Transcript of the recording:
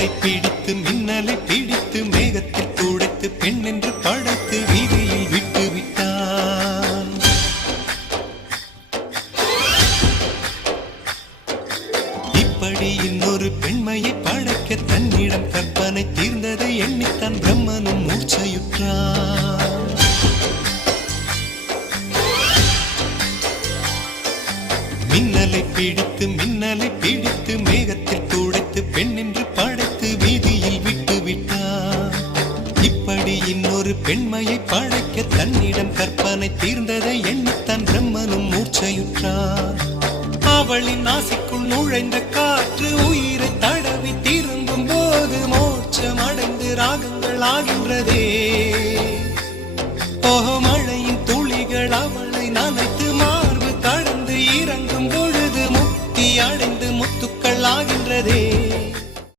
மின்னலை பிடித்து மின்னலை பிடித்து மேகத்தில் துடைத்து பெண் என்று படைத்து வீதியில் விட்டு விட்டான். இப்படி இன்னொரு பெண்மையை படைக்க தன்னிடம் கற்பனை தீர்ந்ததை எண்ணித்தான் பிரம்மனும் மூர்ச்சையுற்றான். மின்னலை பிடித்து மேகத்தில் துடைத்து பெண் என்று படைத்து வீதியில் விட்டு விட்டான். இப்படி இன்னொரு பெண்மையை படைக்க தன்னிடம் கற்பனை தீர்ந்ததை எண்ணித்தான் பிரம்மனும் மூர்ச்சையுற்றான். அவளின் நாசிக்குள் நுழைந்த காற்று உயிரை தடவி திரும்பும் போது மோட்சம் அடைந்து ராகங்கள் ஆகின்றதே. ஓஹோ, மழையின் துளிகள் அவளை நனைத்து மார்பு கடந்து இறங்கும் பொழுது முக்தி அடைந்து முத்துக்கள் ஆகின்றதே.